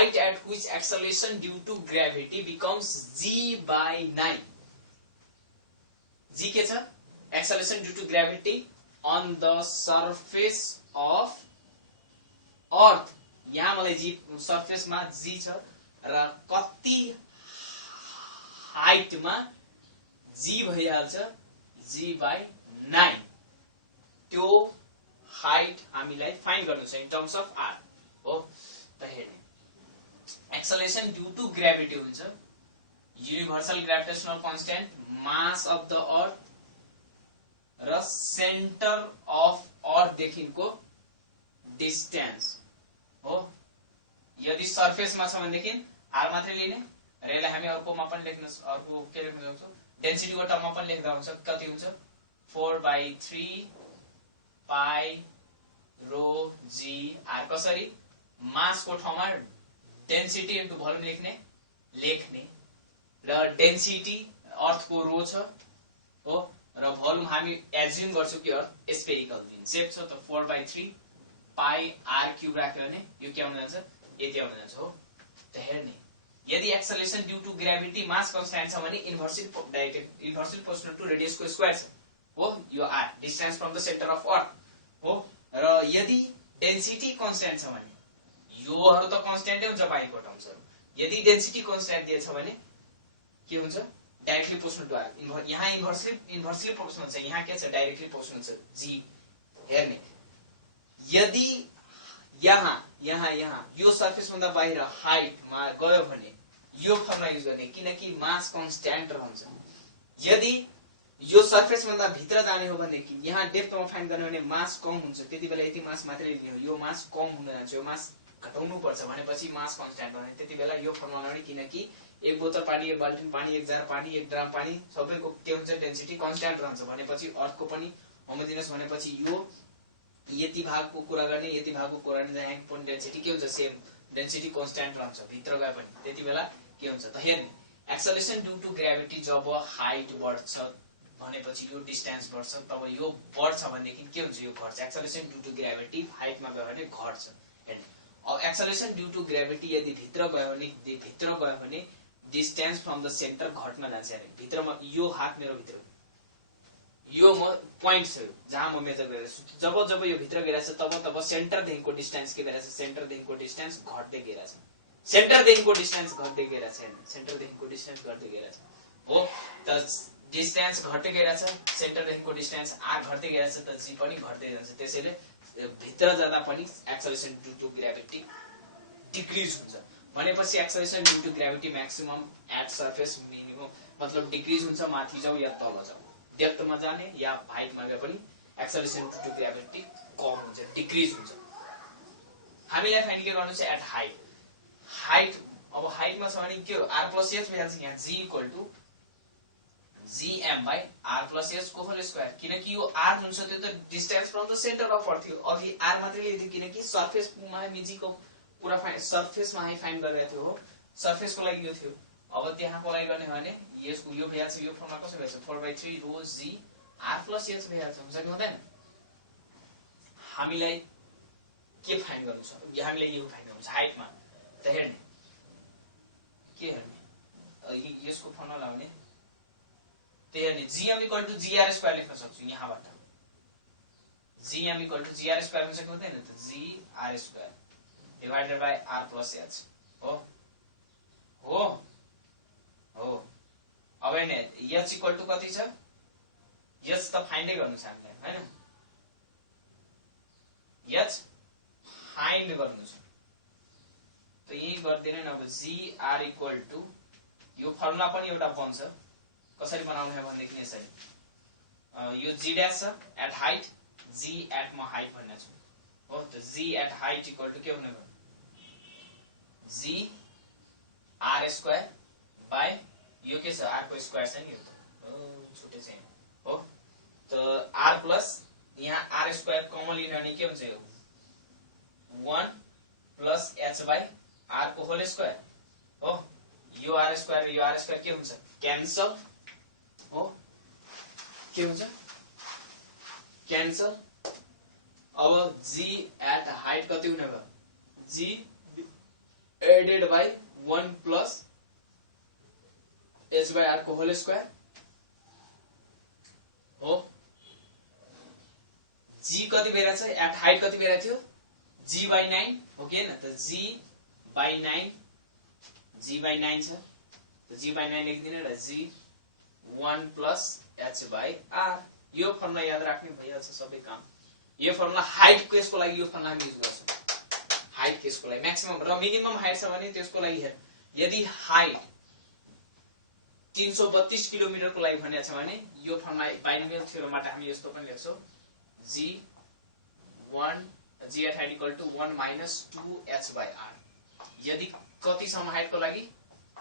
height at which acceleration due to gravity becomes g/9. g के छ acceleration due to gravity on the surface of earth. यहाँ मलाई g surface मा g छ र कति height मा g भइहाल्छ g/9. त्यो height हामीलाई फाइन्ड गर्नु छ in terms of r हो. त हेर्ने acceleration due to gravity हुन्छ universal gravitational constant, mass of the earth र center of earth देखिको distance हो. यदि surface मा छ भनेदेखि r मात्रै लिने र यसलाई हामी अर्कोमा पनि लेख्न अर्को के लेख्न सक्छौं डेन्सिटी को टर्ममा पनि लेख्दा हुन्छ. कति हुन्छ 4/3 पाई रो g r. कसरी मास को ठाउँमा डेन्सिटी इन्टु भोल्युम लेख्ने र डेन्सिटी अर्थ को रो छ हो र भोल्युम हामी एज्युम गर्छौं कि अर्थ स्फेरिकल इन शेप छ. त 4/3 पाई r क्यूब राख्यो भने यो के आउन जान्छ यति आउन जान्छ हो. त हेर्ने यदि acceleration due to gravity mass constant छ भने इन्भर्सली प्रोपोर्शनल टु रेडियस को स्क्वायर छ हो. यो r distance from the centre of earth हो. र यदि डेन्सिटी कन्स्ट्यान्ट छ भने योहरु त कन्स्ट्यान्टै हुन्छ बाहिरको टर्म्सहरु. यदि डेन्सिटी कन्स्ट्यान्ट दिएछ भने के हुन्छ डाइरेक्टली प्रोपोर्शनल टु r. यहाँ इन्भर्सली प्रोपोर्शनल छ, यहाँ के छ डाइरेक्टली प्रोपोर्शनल छ g. हेर्ने यदि यहाँ यो सर्फेस भन्दा बाहिर हाइट मा गयो भने यो फर्मुला युज गर्ने किनकि मास कन्स्ट्यान्ट रहन्छ. यदि यो सर्फेस भन्दा भित्र जाने हो भने कि यहाँ डेप्थमा फाइन्ड गर्ने भने मास कम हुन्छ. त्यतिबेला यति मास मात्रै लिने हो. यो मास कम हुन जान्छ, यो मास घटाउनु पर्छ भनेपछि मास कन्स्ट्यान्ट बन्ने. त्यतिबेला यो फर्मुला लगाउने किनकि एक बोतल पानी, एक बाल्टिन पानी, एक जार पानी, एक ड्राम पानी सबैको के हुन्छ डेन्सिटी कन्स्ट्यान्ट रहन्छ भनेपछि अर्थको पनि होमोजिनियस भनेपछि यो यति भागको कुरा गर्ने यति भागको कुरा गर्ने यहाँ पनि डेन्सिटी के हुन्छ सेम डेन्सिटी कन्स्ट्यान्ट रहन्छ भित्र गए पनि. त्यतिबेला के हुन्छ त हेर्ने एक्सेलरेसन ड्यू टु ग्रेभिटी जब हाइट बढ्छ भनेपछि यो डिस्टेन्स बढ्छ. तब यो बढ्छ भनेदेखि के हुन्छ यो घट्छ. एक्सेलरेसन ड्यू टु ग्रेभिटी हाइटमा गयो भने घट्छ. हेर्ने अब एक्सेलरेसन ड्यू टु ग्रेभिटी यदि भित्र गयो भने डिस्टेन्स फ्रम द सेन्टर घट्न जान्छ. हेर्ने भित्रमा यो हात मेरो भित्र यो म प्वाइन्ट छ जहाँ म मेजर गरिरहेछु. जब यो भित्र गइरहेछ तब सेन्टर देखिको डिस्टेन्स के भइरहेछ सेन्टर देखिको डिस्टेन्स घट्दै गइरहेछ. सेन्टर देखिको डिस्टेन्स घट्दै गइरहेछ. सेन्टर देखिको डिस्टेन्स घट्दै गइरहेछ हो. त डिस्टेन्स घट्दै गइरहेछ सेन्टर देखिको डिस्टेन्स r घट्दै गइरहेछ त g पनि घट्दै जान्छ. त्यसैले भित्र जाँदा पनि acceleration due to gravity decrease हुन्छ भनेपछि acceleration due to gravity maximum at surface minimum मतलब डिक्रिज हुन्छ. माथि जाऊ या तल जाऊ डेप्थमा जाने या हाइटमा गए पनि एक्सेलरेसन ड्यू टु ग्रेभिटी कम हुन्छ डिक्रिज हुन्छ. हामीलाई फाइन्ड के गर्नु छ एट हाइट. अब हाइटमा छ भने के हो r + h भइहाल्छ. यहाँ g = gm/r+h को होल स्क्वायर. किनकि यो r जुन छ त्यो त distance from the centre of अर्थ थियो. अघि r मात्रै लिएको थियो किनकि सर्फेसमा हामी g को पूरा सर्फेसमा हामी फाइन्ड गरिरहेको थियो हो. सर्फेसको लागि यो थियो. अब त्यहाँको लागि गर्ने हो भने यसको यो भइहाल्छ. यो फर्मुला कसो भइहाल्छ 4/3 रो g r+h भइहाल्छ. हुन्छ कि हुँदैन. हामीलाई के फाइन्ड गर्नु छ हामीलाई यो फाइन्ड गर्नु छ हाइटमा. त हेर्ने के हेर्ने यसको फर्मुला लगाउने त्यही हेर्ने gm = gr² लेख्न सक्छु यहाँबाट. gm = gr² हुन्छ कि हुँदैन त gr² डिवाइडेड बाइ r+h हो. अब हेर्ने h = कति छ h त फाइन्डै गर्नु छ हामीलाई हैन. h फाइन्ड गर्नु छ त यही गर्दिन. अब gr = यो फर्मुला पनि एउटा बन्छ. कसरी बनाउने हो भन्देखि यसरी यो g' छ एट हाइट g एट म हाइट भन्ने छु हो. त g एट हाइट = के हुने भयो g r² बाइ यो के छ r को स्क्वायर छ नि यो त छुटे चाहिँ हो. त r प्लस यहाँ r² कमन लिने भने के हुन्छ यो 1 + h/r को होल स्क्वायर हो. यो r² र यो r² के हुन्छ क्यान्सल हो. के हुन्छ क्यान्सल. अब g एट हाइट कति हुने भयो g divided by 1 plus h by r को होल स्क्वायर हो। g कति भइरा छ, एट हाइट कति भइरा थियो, g बाई 9 हो कि हैन, त g बाई 9 छ, त g बाई 9 लेखिदिनु र g 1 plus h by r। यो फर्मुला याद राख्ने भइहाल्छ सबै काम। यो फर्मुला हाइट केसको लागि यो फर्मुला हामी युज गर्छौं, हाइट केसको लागि म्याक्सिमम र मिनिमम हाइट छ भने त्यसको लागि हेर, यदि हाइट 332 किलोमिटर को लागि भनेको छ भने यो फर्मुला बाइनोमियल थ्योरमबाट हामी यस्तो पनि लेख्छौं, g1 g at height equal to 1 minus 2h by r। यदि कति सम्म हाइटको लागि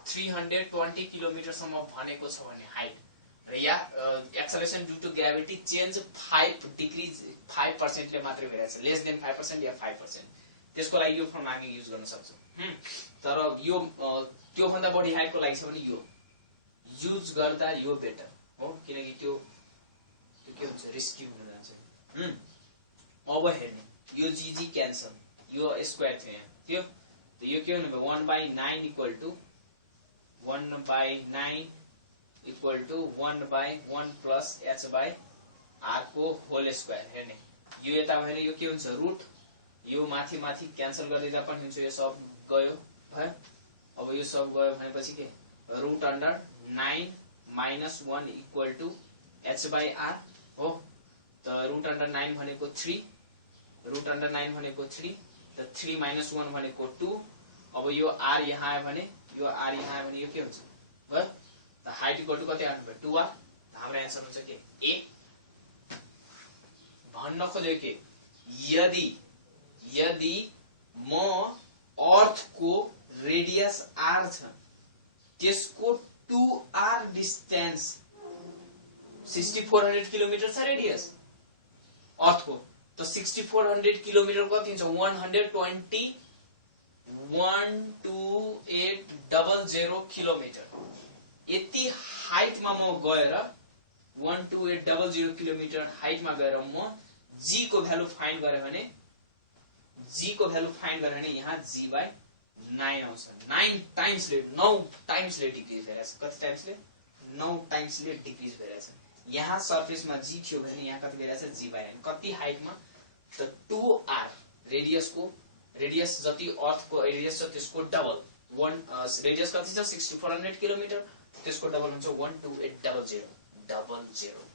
320 किलोमिटर सम्म भनेको छ भने हाइट र या acceleration due to gravity change 5% ले मात्रै भइरहेछ, लेस देन 5% या 5%, त्यसको लागि यो फर्मुला हामी युज गर्न सक्छौं। तर यो त्यो भन्दा बढी हाइटको लागि छ भने यो युज गर्दा यो बेटर हो, किनकि त्यो के हुन्छ, रिस्की हुन जान्छ। अब हेर्ने यो जी क्यान्सल, यो स्क्वायर थियो यहाँ थियो, त यो के हुनु भयो 1 by 9 equal to 1 by 1 plus h by r को होल स्क्वायर। हेर्ने यो यता भएर यो के हुन्छ रुट, यो माथि माथि क्यान्सल गर्दिदा पनि हुन्छ, यो सब गयो भयो। अब यो सब गयो भनेपछि के root under 9 minus 1 equal to h by r हो। त रुट अन्डर 9 भनेको 3, रुट अन्डर 9 भनेको 3, त 3 माइनस 1 भनेको 2। अब यो r यहाँ आयो भने, यो r यहाँ आयो भने यो के हुन्छ भयो, त हाइट इक्वल टु कति आउनु भयो 2r। हाम्रो आन्सर हुन्छ के ए। भन्न खोज्यो के यदि म अर्थ को रेडियस r छ, त्यसको 2r डिस्टेंस 6400 किलोमिटर छ रेडियस अर्थ को, तो 6400 किलोमिटर कति हुन्छ 12800 किलोमिटर। यति हाइटमा म गएर 12800 किलोमिटर हाइटमा गएर म g को भ्यालु फाइन्ड गरे भने, यहाँ g बाई 9 आउँछ। 9 टाइम्सले डिक्रिज भइरहेछ, कति टाइम्सले 9 टाइम्सले डिक्रिज भइरहेछ। यहाँ सरफेसमा g थियो भने यहाँ कति भइरहेछ g बाई 9, कति हाइटमा त 2r रेडियस जति अर्थ को रेडियस छ त्यसको डबल, रेडियस कति छ 6400 किलोमिटर, त्यसको डबल हुन्छ 12800।